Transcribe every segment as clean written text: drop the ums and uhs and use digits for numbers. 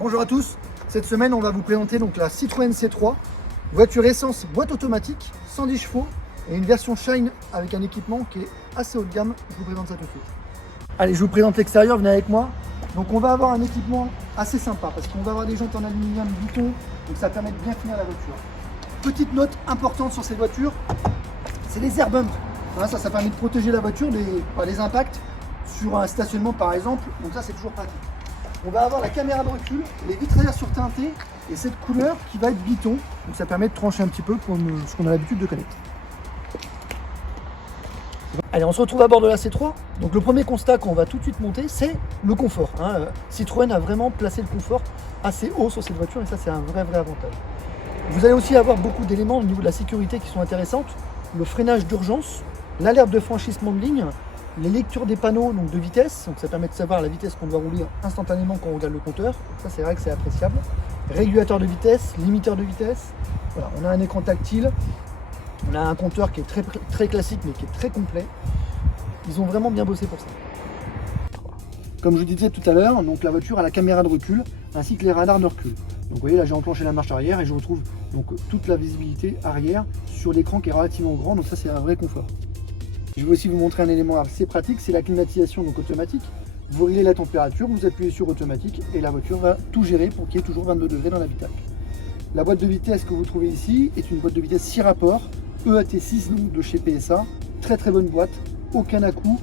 Bonjour à tous, cette semaine on va vous présenter donc la Citroën C3, voiture essence boîte automatique, 110 chevaux et une version Shine avec un équipement qui est assez haut de gamme. Je vous présente ça tout de suite. Allez, je vous présente l'extérieur, venez avec moi. Donc on va avoir un équipement assez sympa parce qu'on va avoir des jantes en aluminium Vuitton, donc ça permet de bien finir la voiture. Petite note importante sur cette voiture, c'est les air bumps. Voilà, ça permet de protéger la voiture des impacts sur un stationnement par exemple, donc ça c'est toujours pratique. On va avoir la caméra de recul, les vitres arrière surteintées et cette couleur qui va être biton. Donc ça permet de trancher un petit peu comme ce qu'on a l'habitude de connaître. Allez, on se retrouve à bord de la C3. Donc le premier constat qu'on va tout de suite monter, c'est le confort. Citroën a vraiment placé le confort assez haut sur cette voiture et ça c'est un vrai avantage. Vous allez aussi avoir beaucoup d'éléments au niveau de la sécurité qui sont intéressantes. Le freinage d'urgence, l'alerte de franchissement de ligne, les lectures des panneaux donc de vitesse, donc ça permet de savoir la vitesse qu'on doit rouler instantanément quand on regarde le compteur, ça c'est vrai que c'est appréciable. Régulateur de vitesse, limiteur de vitesse, voilà, on a un écran tactile, on a un compteur qui est très classique mais qui est très complet. Ils ont vraiment bien bossé pour ça. Comme je vous disais tout à l'heure, donc la voiture a la caméra de recul ainsi que les radars de recul. Donc vous voyez là j'ai enclenché la marche arrière et je retrouve donc toute la visibilité arrière sur l'écran qui est relativement grand, donc ça c'est un vrai confort. Je vais aussi vous montrer un élément assez pratique, c'est la climatisation donc automatique. Vous réglez la température, vous appuyez sur automatique et la voiture va tout gérer pour qu'il y ait toujours 22 degrés dans l'habitacle. La boîte de vitesse que vous trouvez ici est une boîte de vitesse 6 rapports, EAT6 donc de chez PSA. Très bonne boîte, aucun à-coup.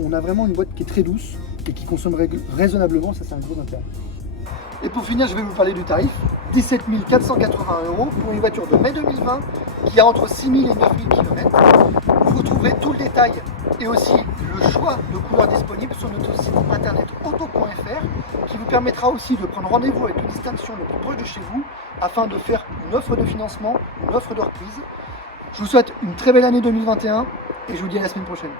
On a vraiment une boîte qui est très douce et qui consomme raisonnablement, ça c'est un gros intérêt. Et pour finir, je vais vous parler du tarif. 17 480 € pour une voiture de mai 2020 qui a entre 6 000 et 9 000 km. Vous trouverez tout le détail et aussi le choix de couleurs disponibles sur notre site internet auto.fr qui vous permettra aussi de prendre rendez-vous avec une distinction le plus proche de chez vous afin de faire une offre de financement, une offre de reprise. Je vous souhaite une très belle année 2021 et je vous dis à la semaine prochaine.